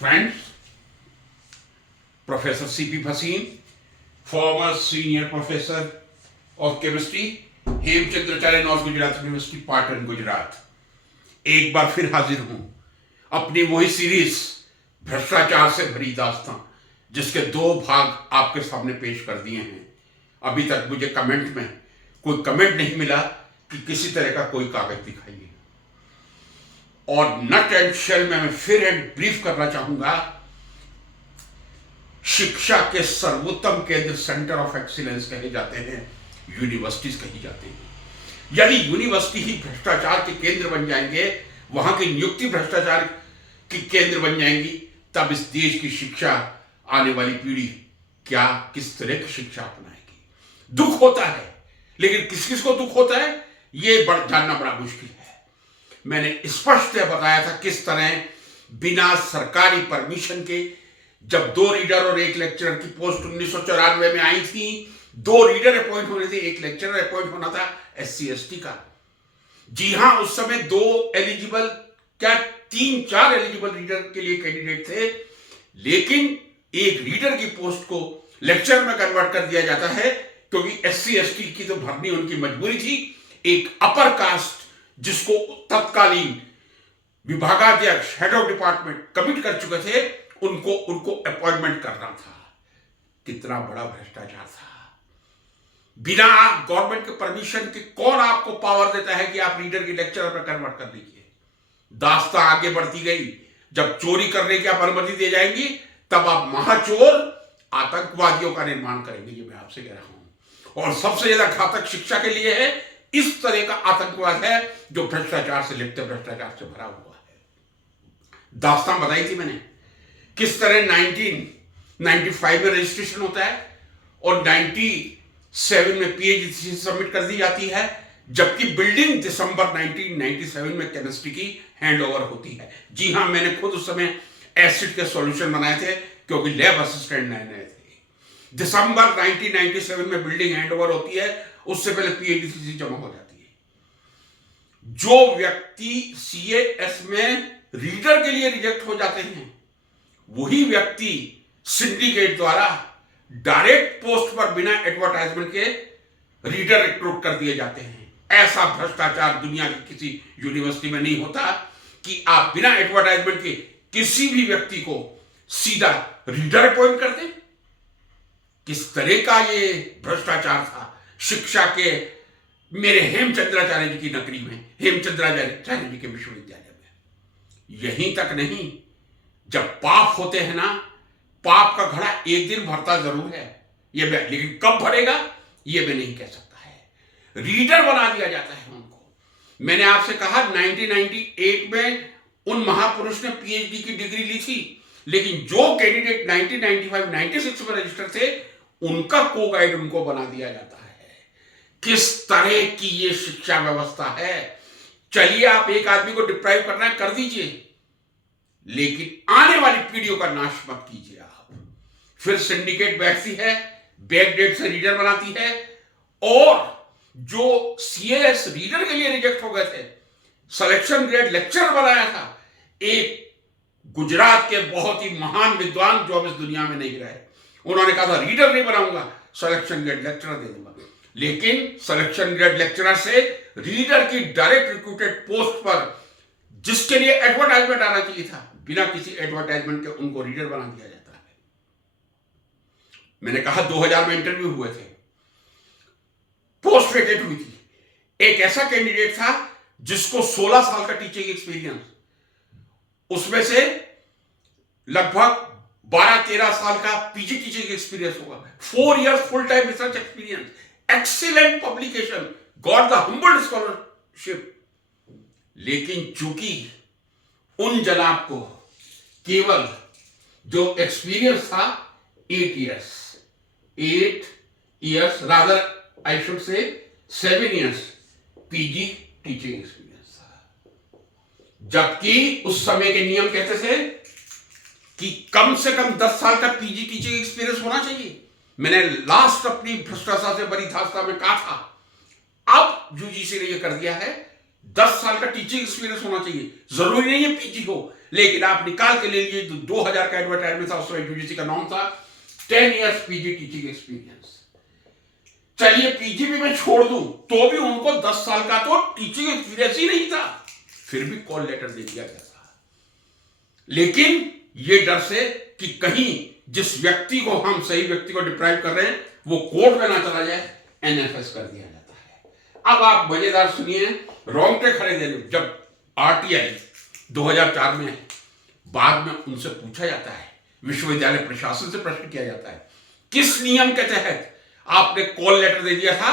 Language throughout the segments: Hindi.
Friends, Professor C.P. Bhasin, former senior professor of chemistry, Hemchandracharya north Gujarat university Patan Gujarat, एक बार फिर हाजिर हूं अपनी वही सीरीज भ्रष्टाचार से भरी दास्तां, जिसके 2 भाग आपके सामने पेश कर दिए हैं। अभी तक मुझे कमेंट में कोई कमेंट नहीं मिला कि किसी तरह का कोई कागज दिखाइए, और नट एंड शेल में मैं फिर एंड ब्रीफ करना चाहूंगा। शिक्षा के सर्वोत्तम केंद्र, सेंटर ऑफ एक्सीलेंस कहे जाते हैं, यूनिवर्सिटीज कही जाती हैं। यदि यूनिवर्सिटी ही भ्रष्टाचार के केंद्र बन जाएंगे, वहां की नियुक्ति भ्रष्टाचार की केंद्र बन जाएंगी, तब इस देश की शिक्षा, आने वाली पीढ़ी किस तरह की शिक्षा अपनाएगी। दुख होता है, लेकिन किस किस को दुख होता है यह जानना बड़ा मुश्किल है। मैंने स्पष्ट बताया था किस तरह बिना सरकारी परमिशन के, जब 2 रीडर और 1 लेक्चरर की पोस्ट 1994 में आई थी, 2 रीडर अपॉइंट होने थे, 1 लेक्चरर अपॉइंट होना था SC/ST का। जी हां, उस समय 2 एलिजिबल, क्या 3-4 एलिजिबल रीडर के लिए कैंडिडेट थे, लेकिन एक रीडर की पोस्ट को लेक्चर में कन्वर्ट कर दिया जाता है, क्योंकि SC/ST की तो भरनी उनकी मजबूरी थी। एक अपर कास्ट जिसको तत्कालीन विभागाध्यक्ष, हेड ऑफ डिपार्टमेंट कमिट कर चुके थे, उनको अपॉइंटमेंट करना था। कितना बड़ा भ्रष्टाचार था। बिना गवर्नमेंट के परमिशन के कौन आपको पावर देता है कि आप रीडर की लेक्चरर में कन्वर्ट कर लीजिए। दास्तां आगे बढ़ती गई। जब चोरी करने की आप अनुमति दे जाएंगी, तब आप महाचोर, आतंकवादियों का निर्माण करेंगे। ये मैं आपसे कह रहा हूं। और सबसे ज्यादा घातक शिक्षा के लिए है, इस तरह का आतंकवाद है जो भ्रष्टाचार से लिप्त, भ्रष्टाचार से भरा हुआ है। दास्तां बताई थी मैंने किस तरह 1995 में रजिस्ट्रेशन होता है और 97 में PhD सबमिट कर दी जाती है, जबकि बिल्डिंग दिसंबर 1997 में केमिस्ट्री की हैंडओवर होती है। जी हां, मैंने खुद उस समय एसिड के सॉल्यूशन बनाए थे, क्योंकि लैब असिस्टेंट नए थे। दिसंबर 1997 में बिल्डिंग हैंडओवर होती है, उससे पहले PhD जमा हो जाती है। जो व्यक्ति CAS में रीडर के लिए रिजेक्ट हो जाते हैं, वही व्यक्ति सिंडिकेट द्वारा डायरेक्ट पोस्ट पर बिना एडवर्टाइजमेंट के रीडर रिक्रूट कर दिए जाते हैं। ऐसा भ्रष्टाचार दुनिया की किसी यूनिवर्सिटी में नहीं होता कि आप बिना एडवर्टाइजमेंट के किसी भी व्यक्ति को सीधा रीडर अपॉइंट कर दें। किस तरह का ये भ्रष्टाचार था शिक्षा के, मेरे हेमचंद्राचार्य जी की नगरी में, हेमचंद्राचार्य जी के विश्वविद्यालय में। यहीं तक नहीं, जब पाप होते हैं ना, पाप का घड़ा एक दिन भरता जरूर है, लेकिन कब भरेगा ये मैं नहीं कह सकता है। रीडर बना दिया जाता है उनको। मैंने आपसे कहा 1998 में उन महापुरुष ने PhD की डिग्री ली थी, लेकिन जो कैंडिडेट 1995-96 में रजिस्टर थे, उनका को गाइड उनको बना दिया जाता है। किस तरह की ये शिक्षा व्यवस्था है। चलिए, आप एक आदमी को डिप्राइव करना है, कर दीजिए, लेकिन आने वाली पीढ़ियों का नाश मत कीजिए आप। फिर सिंडिकेट बैठती है, बैक डेट से रीडर बनाती है, और जो CAS रीडर के लिए रिजेक्ट हो गए थे, सिलेक्शन ग्रेड लेक्चरर बनाया था एक गुजरात के बहुत ही महान विद्वान जो अब इस दुनिया में नहीं रहे। उन्होंने कहा था रीडर नहीं बनाऊंगा, सिलेक्शन ग्रेड लेक्चरर दे दूंगा। लेकिन सिलेक्शन ग्रेड लेक्चरर से रीडर की डायरेक्ट रिक्रूटेड पोस्ट पर, जिसके लिए एडवर्टाइजमेंट आना चाहिए था, बिना किसी एडवर्टाइजमेंट के उनको रीडर बना दिया जाता है। मैंने कहा 2000 में इंटरव्यू हुए थे, पोस्ट वेकेट हुई थी। एक ऐसा कैंडिडेट था जिसको 16 साल का टीचिंग एक्सपीरियंस, उसमें से लगभग 12-13 साल का PG टीचिंग एक्सपीरियंस होगा, 4 years full time research experience, excellent publication, got the humbled scholarship. लेकिन चूंकि उन जनाब को केवल जो एक्सपीरियंस था 8 years, rather I should say 7 years PG teaching experience था, जबकि उस समय के नियम कहते थे कि कम से कम 10 साल का PG टीचिंग एक्सपीरियंस होना चाहिए। मैंने लास्ट अपनी भ्रष्टाचार से बड़ी दास्तां में कहा था, अब UGC ने यह कर दिया है 10 साल का टीचिंग एक्सपीरियंस होना चाहिए। जरूरी नहीं है PG हो, लेकिन आप निकाल के ले लीजिए, 2000 का एडवर्टाइजमेंट था, उसमें यूजीसी का नाम था 10 years पीजी टीचिंग एक्सपीरियंस। चलिए पीजी भी मैं छोड़ दूं तो भी उनको 10 साल का तो टीचिंग एक्सपीरियंस ही नहीं था, फिर भी कॉल लेटर दे दिया गया था। लेकिन ये डर से कि कहीं जिस व्यक्ति को हम सही व्यक्ति को डिप्राइव कर रहे हैं वो कोर्ट में ना चला जाए, एनएफएस कर दिया जाता है। अब आप मजेदार सुनिए, रोंगटे खड़े दे लो। जब आरटीआई 2004 में बाद में उनसे पूछा जाता है, विश्वविद्यालय प्रशासन से प्रश्न किया जाता है, किस नियम के तहत आपने कॉल लेटर दे दिया था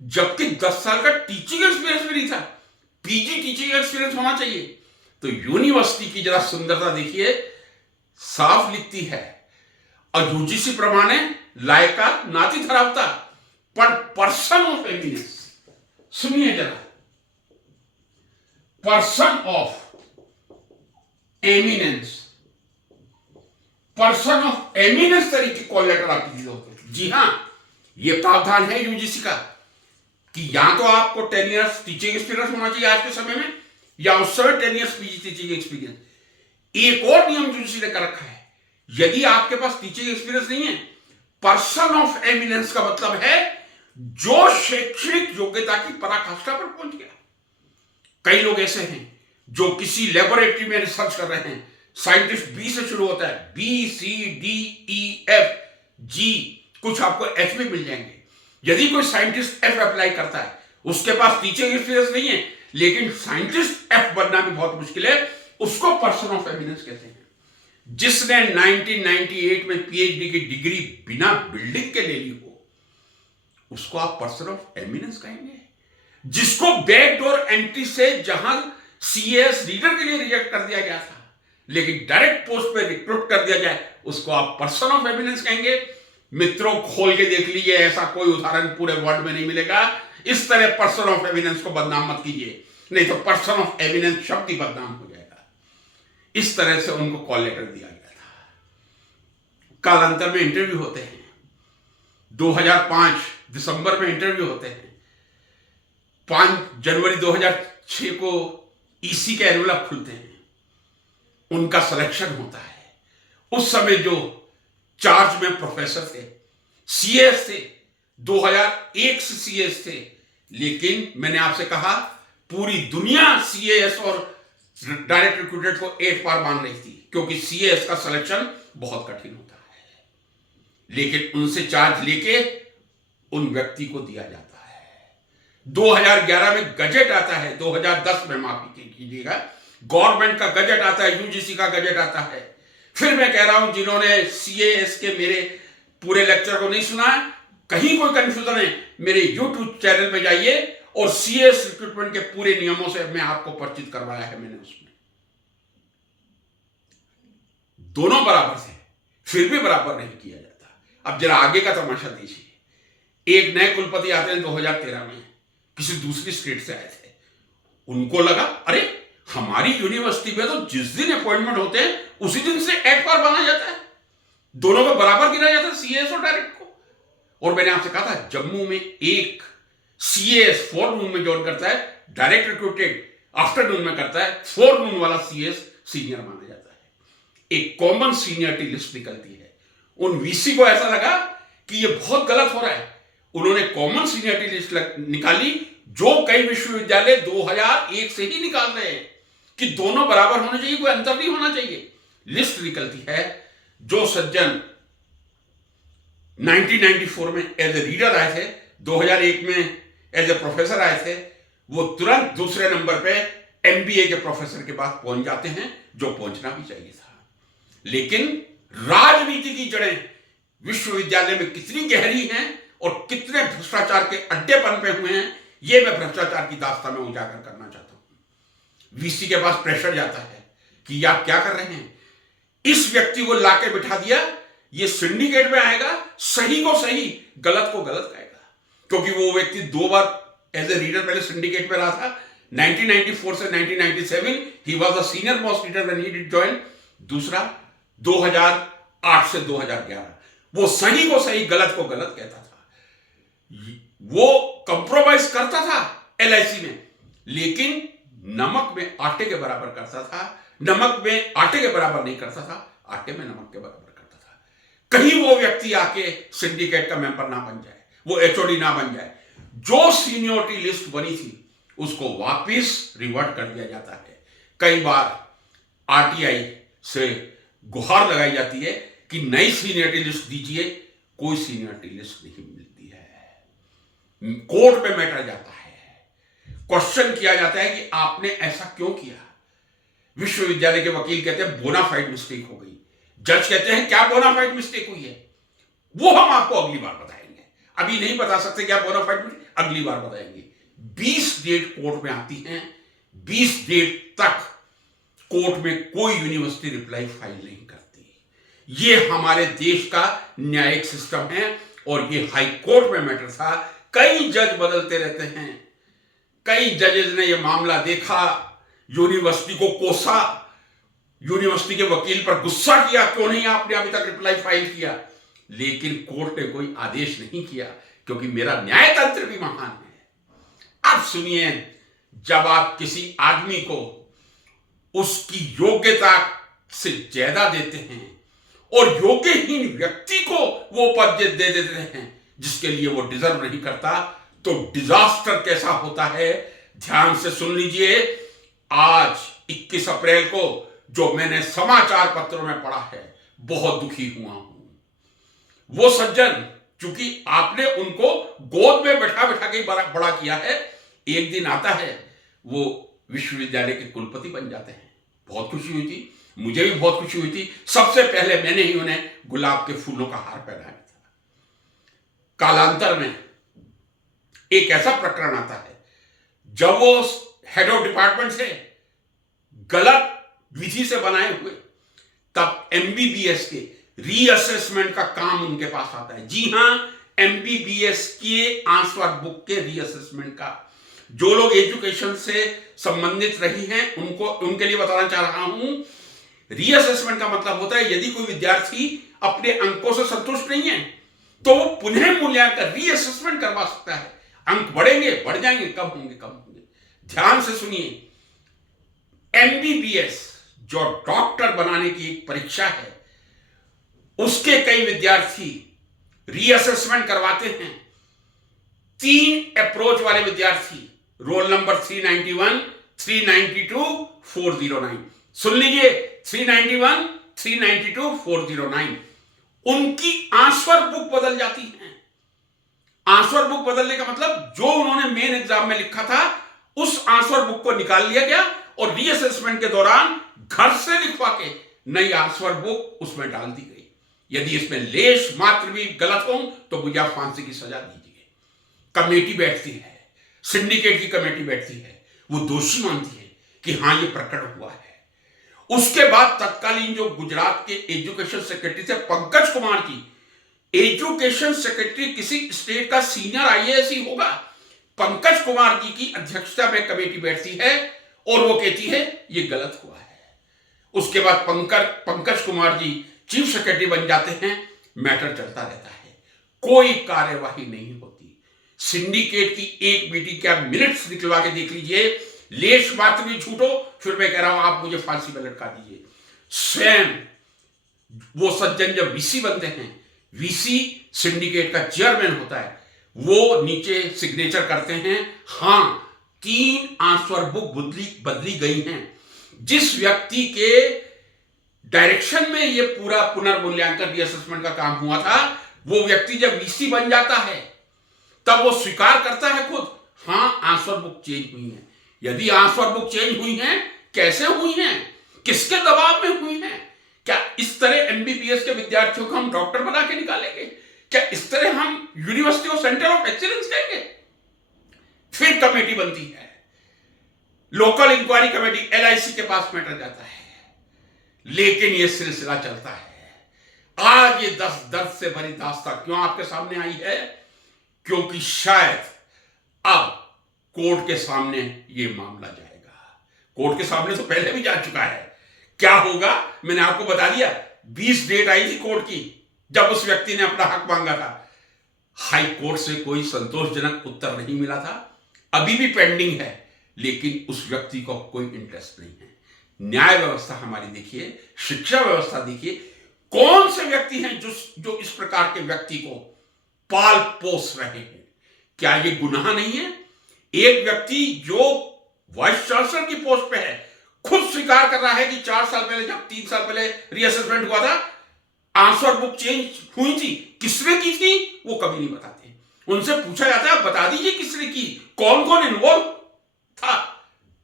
जबकि 10 साल का टीचिंग एक्सपीरियंस भी नहीं था, पीजी टीचिंग एक्सपीरियंस होना चाहिए। तो यूनिवर्सिटी की जरा सुंदरता देखिए, साफ लिखती है और यूजीसी प्रमाणे लायका नाती धरावता पर पर्सन ऑफ एमिनेंस। सुनिए जरा, person of eminence, person of eminence तरीके कॉल लेटर आपकी चीजों होते। जी हां, यह प्रावधान है यूजीसी का कि या तो आपको 10 years टीचिंग एक्सपीरियंस होना चाहिए आज के समय में, या उस समय 10 years पीजी टीचिंग एक्सपीरियंस। एक और नियम यूजीसी ने कर रखा है, यदि आपके पास टीचिंग एक्सपीरियंस नहीं है, पर्सन ऑफ एमिनेंस का मतलब है जो शैक्षणिक योग्यता की पराकाष्ठा पर पहुंच गया। कई लोग ऐसे हैं जो किसी लेबोरेटरी में रिसर्च कर रहे हैं, साइंटिस्ट बी से शुरू होता है, B C D E F G, कुछ आपको एफ में मिल जाएंगे। यदि कोई साइंटिस्ट एफ अप्लाई करता है, उसके पास टीचिंग एक्सपीरियंस नहीं है लेकिन साइंटिस्ट एफ बनना भी बहुत मुश्किल है, उसको पर्सन ऑफ एमिनेंस कहते हैं। जिसने 1998 में पीएचडी की डिग्री बिना बिल्डिंग के ले ली हो, उसको आप पर्सन ऑफ एमिनेंस कहेंगे। जिसको बैकडोर एंट्री से जहां सीएएस रीडर के लिए रिजेक्ट कर दिया गया था लेकिन डायरेक्ट पोस्ट पे रिक्रूट कर दिया जाए, उसको आप पर्सन ऑफ एमिनेंस कहेंगे। मित्रों, खोल के देख लीजिए, ऐसा कोई उदाहरण पूरे वर्ल्ड में नहीं मिलेगा। इस तरह पर्सन ऑफ एमिनेंस को बदनाम मत कीजिए, नहीं तो पर्सन ऑफ एमिनेंस शब्द ही बदनाम हो जाएगा। इस तरह से उनको कॉल लेटर दिया गया था। कालांतर में इंटरव्यू होते हैं, 2005 दिसंबर में इंटरव्यू होते हैं, 5 जनवरी 2006 को ईसी के एनवलप खुलते हैं, उनका सिलेक्शन होता है। उस समय जो चार्ज में प्रोफेसर थे, सीएस थे, 2001 से सीएस थे, लेकिन मैंने आपसे कहा पूरी दुनिया सीएस और डायरेक्ट रिक्रूटेड को 8 बार मान रही थी क्योंकि सीएस का सिलेक्शन बहुत कठिन होता है। लेकिन उनसे चार्ज लेके उन व्यक्ति को दिया जाता है। 2011 में गजेट आता है, 2010 में माफी कीजिएगा, गवर्नमेंट का गजेट आता है, यूजीसी का गजेट आता है। फिर मैं कह रहा हूं, जिन्होंने सीएएस के मेरे पूरे लेक्चर को नहीं सुना, कहीं कोई कंफ्यूजन है, मेरे यूट्यूब चैनल पे जाइए और सीएएस रिक्रूटमेंट के पूरे नियमों से मैं आपको परिचित करवाया है मैंने। उसमें दोनों बराबर थे, फिर भी बराबर नहीं किया जाता। अब जरा आगे का तमाशा देखिए। एक नए कुलपति आते हैं 2013 में, किसी दूसरी स्टेट से आए थे। उनको लगा अरे हमारी यूनिवर्सिटी में तो जिस दिन अपॉइंटमेंट होते हैं उसी दिन से 8 बार बना जाता है, दोनों को बराबर गिना जाता है, सीएएस और डायरेक्ट को। और मैंने आपसे कहा था जम्मू में एक सीएएस फोरनून में ज्वाइन करता है, डायरेक्ट रिक्रूटेड आफ्टरनून में करता है, फोरनून वाला सीएएस सीनियर माना जाता है। एक कॉमन सीनियरिटी लिस्ट निकलती है। उन वीसी को ऐसा लगा कि ये बहुत गलत हो रहा है, उन्होंने कॉमन सीनियरिटी लिस्ट निकाली जो कई विश्वविद्यालय 2001 से ही निकाल रहे हैं कि दोनों बराबर होने चाहिए, कोई अंतर नहीं होना चाहिए। लिस्ट निकलती है, जो सज्जन 1994 में एज ए रीडर आए थे, 2001 में एज ए प्रोफेसर आए थे, वो तुरंत दूसरे नंबर पे एमबीए के प्रोफेसर के पास पहुंच जाते हैं, जो पहुंचना भी चाहिए था। लेकिन राजनीति की जड़ें विश्वविद्यालय में कितनी गहरी हैं और कितने भ्रष्टाचार के अड्डे पनपे हुए हैं, यह मैं भ्रष्टाचार की दास्तां में उजागर करना चाहता हूं। वीसी के पास प्रेशर जाता है कि आप क्या कर रहे हैं, इस व्यक्ति को लाके बिठा दिया, ये सिंडिकेट में आएगा, सही को सही गलत को गलत कहेगा। क्योंकि वो व्यक्ति 2 बार एज ए रीडर पहले सिंडिकेट में रहा था, 1994 से 1997 he was the senior most reader when he did join. दूसरा 2008 से 2011 वो सही को सही गलत को गलत कहता था। वो कंप्रोमाइज करता था एलआईसी में, लेकिन नमक में आटे के बराबर करता था। नमक में आटे के बराबर नहीं करता था, आटे में नमक के बराबर करता था। कहीं वो व्यक्ति आके सिंडिकेट का मेंबर ना बन जाए, वो एचओडी ना बन जाए। जो सीनियोरिटी लिस्ट बनी थी उसको वापस रिवर्ट कर दिया जाता है। कई बार आरटीआई से गुहार लगाई जाती है कि नई सीनियरिटी लिस्ट दीजिए, कोई सीनियरिटी लिस्ट नहीं मिलती है। कोर्ट में मैटर जाता है, क्वेश्चन किया जाता है कि आपने ऐसा क्यों किया। विश्वविद्यालय के वकील कहते हैं बोनाफाइड मिस्टेक हो गई, जज कहते हैं क्या बोनाफाइड मिस्टेक हुई है, वो हम आपको अगली बार बताएंगे, अभी नहीं बता सकते क्या बोनाफाइड मिस्टेक, अगली बार बताएंगे। 20 डेट कोर्ट में आती हैं, 20 डेट तक कोर्ट में कोई यूनिवर्सिटी रिप्लाई फाइल नहीं करती। ये हमारे देश का न्यायिक सिस्टम है और ये हाई कोर्ट में मैटर था। कई जज बदलते रहते हैं, कई जजेस ने यह मामला देखा, यूनिवर्सिटी को कोसा, यूनिवर्सिटी के वकील पर गुस्सा किया, क्यों नहीं आपने अभी तक रिप्लाई फाइल किया, लेकिन कोर्ट ने कोई आदेश नहीं किया, क्योंकि मेरा न्याय तंत्र भी महान है। अब सुनिए, जब आप किसी आदमी को उसकी योग्यता से ज्यादा देते हैं और योग्यहीन व्यक्ति को वो पद दे देते हैं जिसके लिए वो डिजर्व नहीं करता, तो डिजास्टर कैसा होता है ध्यान से सुन लीजिए। आज 21 अप्रैल को जो मैंने समाचार पत्रों में पढ़ा है, बहुत दुखी हुआ हूं। वो सज्जन, चूंकि आपने उनको गोद में बैठा बैठा के बड़ा किया है, एक दिन आता है वो विश्वविद्यालय के कुलपति बन जाते हैं। बहुत खुशी हुई थी, मुझे भी बहुत खुशी हुई थी। सबसे पहले मैंने ही उन्हें गुलाब के फूलों का हार पहनाया था। कालांतर में एक ऐसा प्रकरण आता है जब वो हेड ऑफ डिपार्टमेंट से गलत विधि से बनाए हुए, तब एमबीबीएस के रीअसेसमेंट का काम उनके पास आता है। जी हां, एमबीबीएस के आंसर बुक के रीअसेसमेंट का। जो लोग एजुकेशन से संबंधित रही हैं उनको, उनके लिए बताना चाह रहा हूं, रीअसेसमेंट का मतलब होता है यदि कोई विद्यार्थी अपने अंकों से संतुष्ट नहीं है तो वो पुनः मूल्यांकन रीअसेसमेंट करवा सकता है। अंक बढ़ेंगे बढ़ जाएंगे, कम होंगे कम होंगे। ध्यान से सुनिए, एमबीबीएस जो डॉक्टर बनाने की एक परीक्षा है, उसके कई विद्यार्थी रीअसेसमेंट करवाते हैं। 3 अप्रोच वाले विद्यार्थी, रोल नंबर 391, 392, 409, सुन लीजिए, 391, 392, 409, उनकी आंसर बुक बदल जाती है। आंसर बुक बदलने का मतलब जो उन्होंने मेन एग्जाम में लिखा था उस आंसर बुक को निकाल लिया गया और रीअसेसमेंट के दौरान घर से लिखवा के नई आंसर बुक उसमें डाल दी गई। यदि इसमें लेश मात्र भी गलत हो तो मुझे आप फांसी की सजा दीजिए। कमेटी बैठती है, सिंडिकेट की कमेटी बैठती है, वो दोषी मानती है कि हां ये प्रकट हुआ है। उसके बाद तत्कालीन जो गुजरात के एजुकेशन सेक्रेटरी थे पंकज कुमार जी, एजुकेशन सेक्रेटरी किसी स्टेट का सीनियर आईएएस ही होगा, पंकज कुमार जी की अध्यक्षता में कमेटी बैठती है और वो कहती है ये गलत हुआ है। उसके बाद पंकज कुमार जी चीफ सेक्रेटरी बन जाते हैं, मैटर चलता रहता है, कोई कार्यवाही नहीं होती। सिंडिकेट की एक मीटिंग का मिनट्स निकलवा के देख लीजिए, लेश मात्र भी झूठो, फिर मैं कह रहा हूं आप मुझे फांसी पर लटका दीजिए। स्वयं वो सज्जन जब वीसी बनते हैं, वीसी सिंडिकेट का चेयरमैन होता है, वो नीचे सिग्नेचर करते हैं, हां 3 आंसर बुक बदली गई हैं। जिस व्यक्ति के डायरेक्शन में ये पूरा पुनर्मूल्यांकन रीअसेसमेंट का काम हुआ था, वो व्यक्ति जब वीसी बन जाता है तब वो स्वीकार करता है खुद, हां आंसर बुक चेंज हुई है। यदि आंसर बुक चेंज हुई हैं, कैसे हुई हैं, किसके दबाव में हुई हैं? क्या इस तरह एमबीबीएस के विद्यार्थियों को हम डॉक्टर बना के निकालेंगे? क्या इस तरह हम यूनिवर्सिटी को सेंटर ऑफ एक्सीलेंस कहेंगे? फिर कमेटी बनती है, लोकल इंक्वायरी कमेटी, एलआईसी के पास मैटर जाता है, लेकिन यह सिलसिला चलता है। आज ये 10 दर्द से भरी दास्तां क्यों आपके सामने आई है? क्योंकि शायद अब कोर्ट के सामने ये मामला जाएगा। कोर्ट के सामने तो पहले भी जा चुका है। क्या होगा मैंने आपको बता दिया। 20 डेट आई थी कोर्ट की जब उस व्यक्ति ने अपना हक मांगा था। हाई कोर्ट से कोई संतोषजनक उत्तर नहीं मिला था, अभी भी पेंडिंग है, लेकिन उस व्यक्ति को कोई इंटरेस्ट नहीं है। न्याय व्यवस्था हमारी देखिए, शिक्षा व्यवस्था देखिए, कौन से व्यक्ति हैं जो इस प्रकार के व्यक्ति को पाल पोस रहे हैं? क्या ये गुनाह नहीं है? एक व्यक्ति जो वाइस चांसलर की पोस्ट पे है, खुद स्वीकार कर रहा है कि 4 साल पहले, जब 3 साल पहले रीअसेसमेंट हुआ था, आंसर बुक चेंज हुई थी, किसने की थी वो कभी नहीं बताते। उनसे पूछा जाता है बता दीजिए किसने की, कौन कौन इन्वॉल्व था,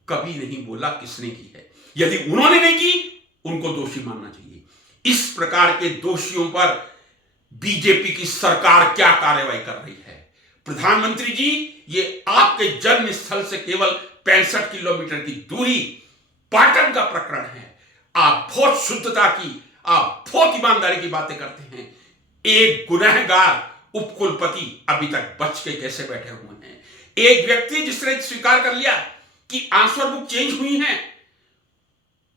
कभी नहीं बोला किसने की है। यदि उन्होंने नहीं की, उनको दोषी मानना चाहिए। इस प्रकार के दोषियों पर बीजेपी की सरकार क्या कार्रवाई कर रही है? प्रधानमंत्री जी, ये आपके जन्म स्थल से केवल 65 किलोमीटर की दूरी पाटन का प्रकरण है। आप बहुत शुद्धता की, आप बहुत ईमानदारी की बातें करते हैं। एक गुनहगार उपकुलपति अभी तक बच के कैसे बैठे हुए हैं? एक व्यक्ति जिसने स्वीकार कर लिया कि आंसर बुक चेंज हुई है,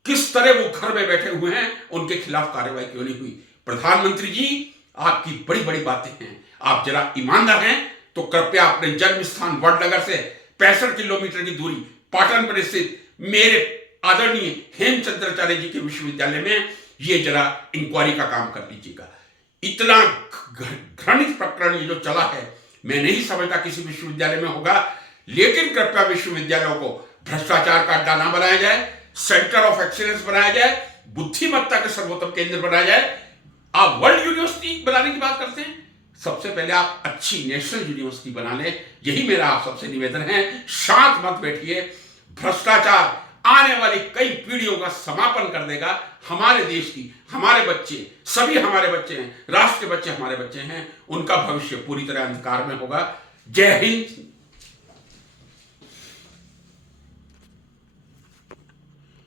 किस तरह वो घर में बैठे हुए हैं, उनके खिलाफ कार्रवाई क्यों नहीं हुई? प्रधानमंत्री जी, आपकी बड़ी बड़ी बातें हैं, आप जरा ईमानदार हैं तो कृपया अपने जन्म स्थान वडनगर से 65 किलोमीटर की दूरी पाटन पर स्थित मेरे आदरणीय हेमचंद्राचार्य जी के विश्वविद्यालय में ये जरा इंक्वायरी का काम कर लीजिएगा। इतना घृणित प्रकरण ये जो चला है, मैं नहीं समझता किसी विश्वविद्यालय में होगा। लेकिन कृपया विश्वविद्यालयों को भ्रष्टाचार का अड्डा ना बनाया जाए, सेंटर ऑफ एक्सीलेंस बनाया जाए, बुद्धिमत्ता के सर्वोत्तम केंद्र बनाया जाए। आप वर्ल्ड यूनिवर्सिटी बनाने की बात करते हैं, सबसे पहले आप अच्छी नेशनल यूनिवर्सिटी बना लें, यही मेरा आप सबसे निवेदन है। शांत मत बैठिए। भ्रष्टाचार आने वाली कई पीढ़ियों का समापन कर देगा। हमारे देश की, हमारे बच्चे, सभी हमारे बच्चे हैं, राष्ट्र के बच्चे हमारे बच्चे हैं, उनका भविष्य पूरी तरह अंधकार में होगा। जय हिंद,